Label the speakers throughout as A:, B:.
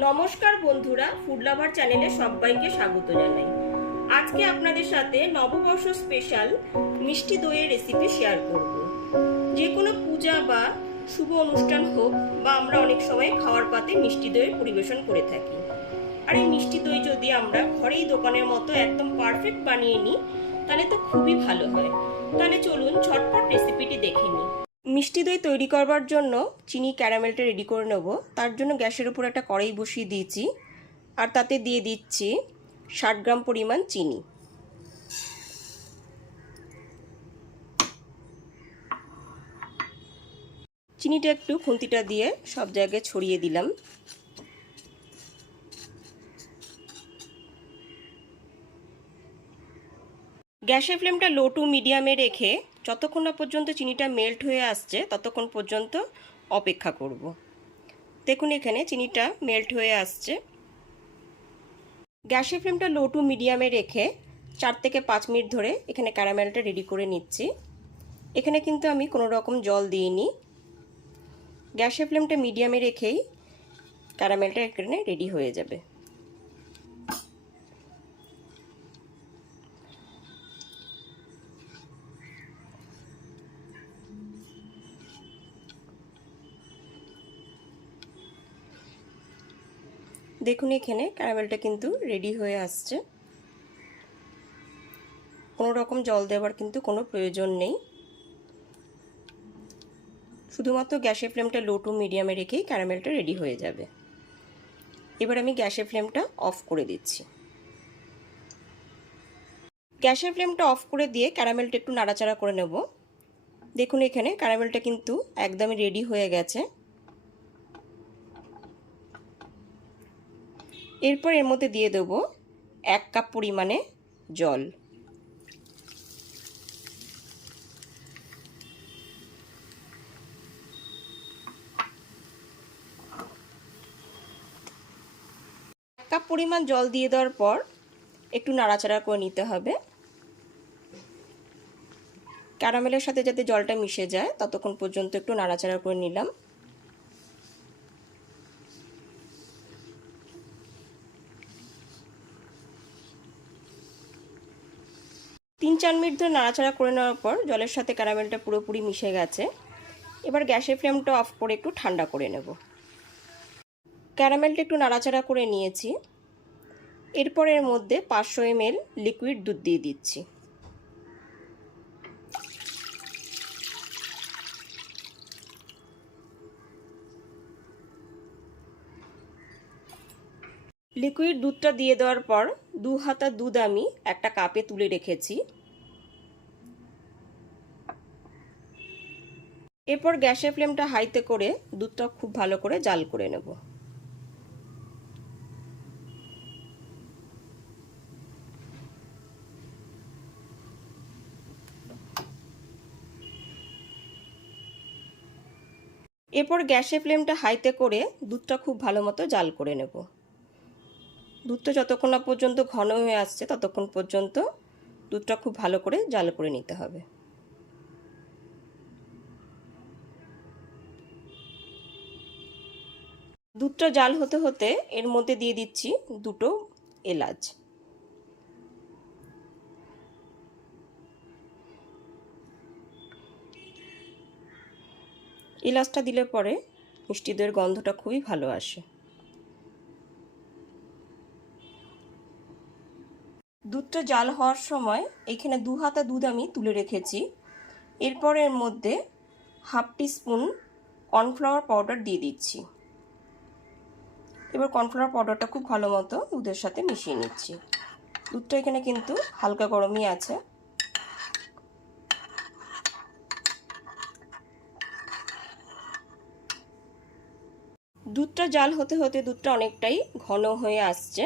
A: নমস্কার বন্ধুরা food lover চ্যানেলে সবাইকে স্বাগত জানাই। আজকে আপনাদের সাথে নববর্ষ স্পেশাল মিষ্টি দইয়ের রেসিপি শেয়ার করব। যে কোনো পূজা বা শুভ অনুষ্ঠান হোক বা আমরা অনেক সময় খাওয়ার পাতে মিষ্টি দইয়ের পরিবেশন করে থাকি। আর এই মিষ্টি দই যদি আমরা ঘরেই দোকানের মতো একদম পারফেক্ট বানিয়ে নিই, তাহলে তো খুবই ভালো হয়। তাহলে চলুন ঝটপট রেসিপিটি দেখে নিই। মিষ্টি দই তৈরি করবার জন্য চিনি ক্যারামেলটা রেডি করে নেব। তার জন্য গ্যাসের উপর একটা কড়াই বসিয়ে দিয়েছি। আর তাতে দিয়ে দিচ্ছি ষাট গ্রাম পরিমাণ চিনি। চিনিটা একটু খুন্তিটা দিয়ে সব জায়গায় ছড়িয়ে দিলাম। গ্যাসের ফ্লেমটা লো টু মিডিয়ামে রেখে যতক্ষণ না পর্যন্ত চিনিটা মেল্ট হয়ে আসছে, ততক্ষণ পর্যন্ত অপেক্ষা করব। দেখুন এখানে চিনিটা মেল্ট হয়ে আসছে। গ্যাসের ফ্লেমটা লো টু মিডিয়ামে রেখে চার থেকে পাঁচ মিনিট ধরে এখানে ক্যারামেলটা রেডি করে নিচ্ছি। এখানে কিন্তু আমি কোনো রকম জল দিইনি। গ্যাসের ফ্লেমটা মিডিয়ামে রেখেই ক্যারামেলটা এখানে রেডি হয়ে যাবে। দেখুন এখানে, ক্যারামেলটা কিন্তু রেডি হয়ে আসছে। কোনো রকম জল দেওয়ার কিন্তু কোনো প্রয়োজন নেই। শুধুমাত্র গ্যাসের ফ্লেমটা লো টু মিডিয়ামে রেখেই ক্যারামেলটা রেডি হয়ে যাবে। এবার আমি গ্যাসের ফ্লেমটা অফ করে দিচ্ছি। গ্যাসের ফ্লেমটা অফ করে দিয়ে ক্যারামেলটা একটু নাড়াচাড়া করে নেব। দেখুন এখানে ক্যারামেলটা কিন্তু একদমই রেডি হয়ে গেছে। এরপর এর মধ্যে দিয়ে দেব এক কাপ পরিমাণে জল। এক কাপ পরিমাণ জল দিয়ে দেওয়ার পর একটু নাড়াচাড়া করে নিতে হবে। ক্যারামেলের সাথে যাতে জলটা মিশে যায়, ততক্ষণ পর্যন্ত একটু নাড়াচাড়া করে নিলাম। তিন চার মিনিট ধরে নাড়াচাড়া করে নেওয়ার পর জলের সাথে ক্যারামেলটা পুরোপুরি মিশে গেছে। এবার গ্যাসের ফ্লেমটা অফ করে একটু ঠান্ডা করে নেব। ক্যারামেলটা একটু নাড়াচাড়া করে নিয়েছি। এরপর এর মধ্যে পাঁচশো এম লিকুইড দুধ দিয়ে দিচ্ছি। লিকুইড দুধটা দিয়ে দেওয়ার পর দু হাতা দুধ আমি একটা কাপে তুলে রেখেছি। এরপর গ্যাসের ফ্লেমটা হাইতে করে দুধটা খুব ভালো করে জাল করে নেব। এরপর গ্যাসের ফ্লেমটা হাইতে করে দুধটা খুব ভালো মতো জাল করে নেব। দুধটা যতক্ষণ না পর্যন্ত ঘন হয়ে আসছে, ততক্ষণ পর্যন্ত দুধটা খুব ভালো করে জাল করে নিতে হবে। দুধটা জাল হতে হতে এর মধ্যে দিয়ে দিচ্ছি দুটো এলাচ। এলাচটা দিলে পরে মিষ্টি দইয়ের গন্ধটা খুবই ভালো আসে। দুধটা জাল হওয়ার সময় এখানে দু হাতা দুধ আমি তুলে রেখেছি। এরপর এর মধ্যে হাফ স্পুন কর্নফ্লাওয়ার পাউডার দিয়ে দিচ্ছি। এবার কর্নফ্লাওয়ার পাউডারটা খুব ভালো মতো দুধের সাথে মিশিয়ে নিচ্ছি। দুধটা এখানে কিন্তু হালকা গরমই আছে। দুধটা জাল হতে হতে দুধটা অনেকটাই ঘন হয়ে আসছে।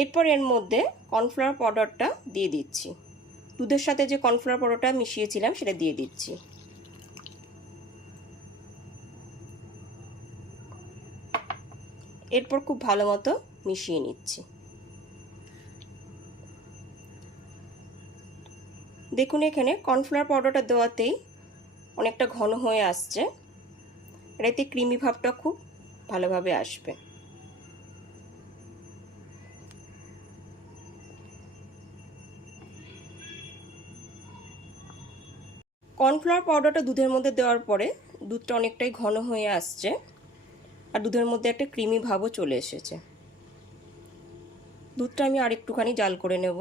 A: এরপর এর মধ্যে কর্নফ্লাওয়ার পাউডারটা দিয়ে দিচ্ছি। দুধের সাথে যে কর্নফ্লাওয়ার পাউডারটা মিশিয়েছিলাম, সেটা দিয়ে দিচ্ছি। এরপর খুব ভালো মতো মিশিয়ে নিচ্ছি। দেখুন, এখানে কর্নফ্লাওয়ার পাউডারটা দেওয়াতেই অনেকটা ঘন হয়ে আসছে। এতে ক্রিমি ভাবটা খুব ভালোভাবে আসবে। কর্নফ্লাওয়ার পাউডারটা দুধের মধ্যে দেওয়ার পরে দুধটা অনেকটাই ঘন হয়ে আসছে আর দুধের মধ্যে একটা ক্রিমি ভাবও চলে এসেছে। দুধটা আমি আর একটুখানি জাল করে নেব।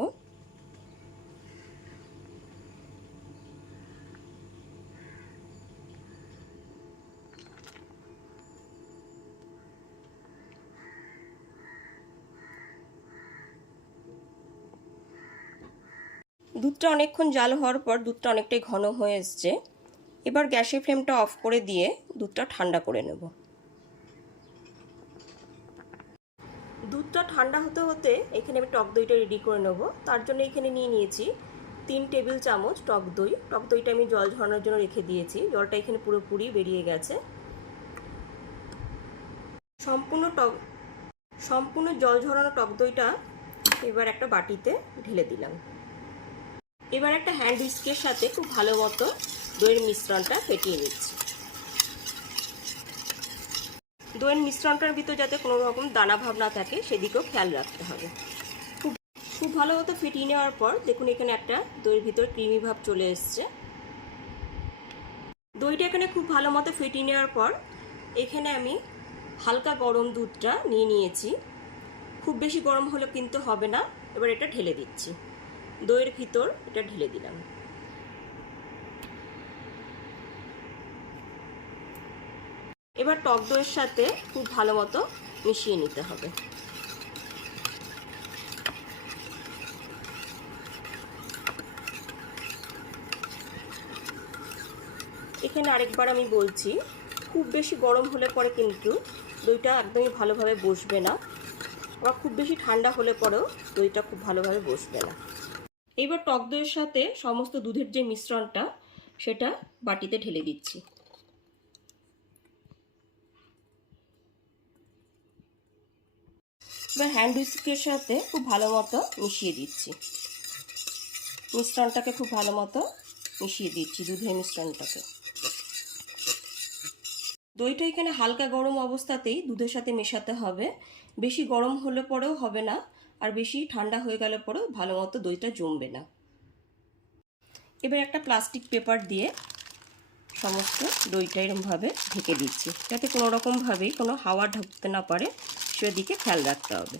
A: দুধটা অনেকক্ষণ জাল হওয়ার পর দুধটা অনেকটাই ঘন হয়ে এসছে। এবার গ্যাসের ফ্লেমটা অফ করে দিয়ে দুধটা ঠান্ডা করে নেব। দুধটা ঠান্ডা হতে হতে এখানে আমি টক দইটা রেডি করে নেব। তার জন্য এখানে নিয়ে নিয়েছি তিন টেবিল চামচ টক দই। টক দইটা আমি জল ঝরানোর জন্য রেখে দিয়েছি। জলটা এখানে পুরোপুরি বেরিয়ে গেছে। সম্পূর্ণ টক, সম্পূর্ণ জল ঝরানো টক দইটা এবার একটা বাটিতে ঢেলে দিলাম। এবার একটা হ্যান্ড উইস্কের সাথে খুব ভালো মতো দইয়ের মিশ্রণটা ফেটিয়ে নিচ্ছি। দইয়ের মিশ্রণটার ভিতর যাতে কোনো রকম দানা ভাব না থাকে, সেদিকেও খেয়াল রাখতে হবে। খুব খুব ভালো মতো ফেটিয়ে নেওয়ার পর দেখুন এখানে একটা দইয়ের ভিতর ক্রিমি ভাব চলে এসছে। দইটা এখানে খুব ভালো মতো ফেটিয়ে নেওয়ার পর এখানে আমি হালকা গরম দুধটা নিয়ে নিয়েছি। খুব বেশি গরম হলে কিন্তু হবে না। এবার এটা ঢেলে দিচ্ছি। দইয়ের ভিতর এটা ঢেলে দিলাম। এবার টক দইয়ের সাথে খুব ভালো মতো মিশিয়ে নিতে হবে। এখানে আরেকবার আমি বলছি, খুব বেশি গরম হলে পরে কিন্তু দইটা একদমই ভালোভাবে বসবে না। আবার খুব বেশি ঠান্ডা হলে পরেও দইটা খুব ভালোভাবে বসবে না। এইবার টক দইয়ের সাথে সমস্ত দুধের যে মিশ্রণটা, সেটা বাটিতে ঢেলে দিচ্ছি। এবার হ্যান্ড উইস্কের সাথে খুব ভালো মতো মিশিয়ে দিচ্ছি। মিশ্রণটাকে খুব ভালো মতো মিশিয়ে দিচ্ছি, দুধের মিশ্রণটাকে। দইটা এখানে হালকা গরম অবস্থাতেই দুধের সাথে মেশাতে হবে। বেশি গরম হলে পরেও হবে না। আর বেশি ঠান্ডা হয়ে গেলে পরেও ভালো মতো দইটা জমবে না। এবার একটা প্লাস্টিক পেপার দিয়ে সমস্ত দইটা এরমভাবে ঢেকে দিচ্ছি। যাতে কোনো রকমভাবেই কোনো হাওয়া ঢুকতে না পারে, সেদিকে খেয়াল রাখতে হবে।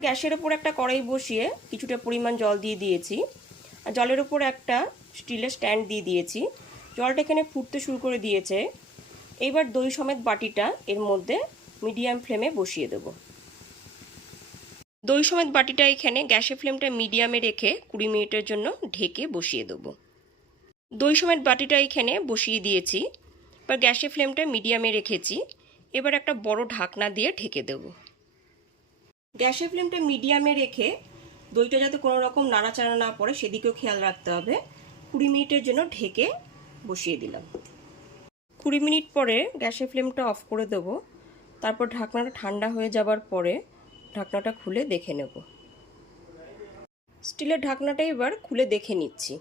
A: গ্যাসের ওপর একটা কড়াই বসিয়ে কিছুটা পরিমাণ জল দিয়ে দিয়েছি। আর জলের ওপর একটা স্টিলের স্ট্যান্ড দিয়ে দিয়েছি। জলটা এখানে ফুটতে শুরু করে দিয়েছে। এইবার দই সমেত বাটিটা এর মধ্যে মিডিয়াম ফ্লেমে বসিয়ে দেব। দই সমেত বাটিটা এখানে গ্যাসের ফ্লেমটা মিডিয়ামে রেখে কুড়ি মিনিটের জন্য ঢেকে বসিয়ে দেবো। দই সমেত বাটিটা এখানে বসিয়ে দিয়েছি। এবার গ্যাসের ফ্লেমটা মিডিয়ামে রেখেছি। এবার একটা বড় ঢাকনা দিয়ে ঢেকে দেব। গ্যাসের ফ্লেমটা মিডিয়ামে রেখে দইটা যাতে কোনো রকম নাড়াচাড়া না পড়ে সেদিকেও খেয়াল রাখতে হবে। কুড়ি মিনিটের জন্য ঢেকে বসিয়ে দিলাম। কুড়ি মিনিট পরে গ্যাসের ফ্লেমটা অফ করে দেবো। তারপর ঢাকনাটা ঠান্ডা হয়ে যাবার পরে ঢাকনাটা খুলে দেখে নেব। স্টিলের ঢাকনাটা এবার খুলে দেখে নিচ্ছি।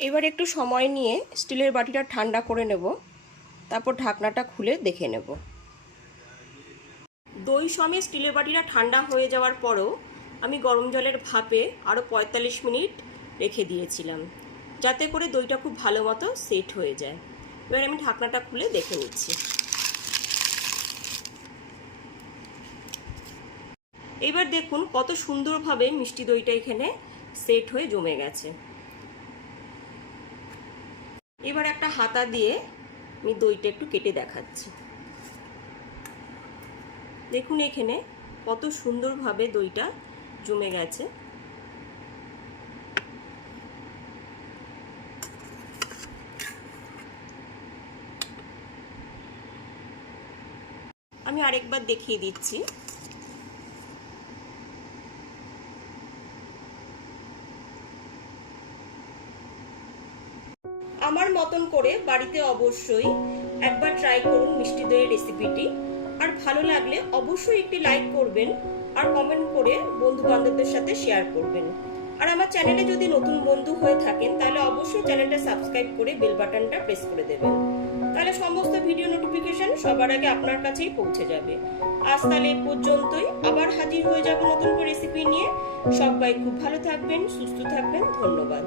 A: এবার একটু সময় নিয়ে স্টিলের বাটিটা ঠান্ডা করে নেব, তারপর ঢাকনাটা খুলে দেখে নেব। দই সমে স্টিলের বাটিটা ঠান্ডা হয়ে যাওয়ার পরও আমি গরম জলের ভাপে আরও পঁয়তাল্লিশ মিনিট রেখে দিয়েছিলাম, যাতে করে দইটা খুব ভালো মতো সেট হয়ে যায়। এবার আমি ঢাকনাটা খুলে দেখে নিচ্ছি। এবার দেখুন কত সুন্দরভাবে মিষ্টি দইটা এখানে সেট হয়ে জমে গেছে। এবার একটা হাতা দিয়ে আমি দইটা একটু কেটে দেখাচ্ছি। দেখুন এখানে কত সুন্দরভাবে দইটা জমে গেছে। আমি আরেকবার দেখিয়ে দিচ্ছি। আমার মতন করে বাড়িতে অবশ্যই একবার ট্রাই করুন মিষ্টি দইয়ের রেসিপিটি আর ভালো লাগলে অবশ্যই একটি লাইক করবেন আর কমেন্ট করে বন্ধু বান্ধবদের সাথে শেয়ার করবেন। আর আমার চ্যানেলে যদি নতুন বন্ধু হয়ে থাকেন, তাহলে অবশ্যই চ্যানেলটা সাবস্ক্রাইব করে বেল বাটনটা প্রেস করে দেবেন। তাহলে সমস্ত ভিডিও নোটিফিকেশন সবার আগে আপনার কাছেই পৌঁছে যাবে। আজ তাহলে এই পর্যন্তই। আবার হাজির হয়ে যাব নতুন করে রেসিপি নিয়ে। সবাই খুব ভালো থাকবেন, সুস্থ থাকবেন, ধন্যবাদ।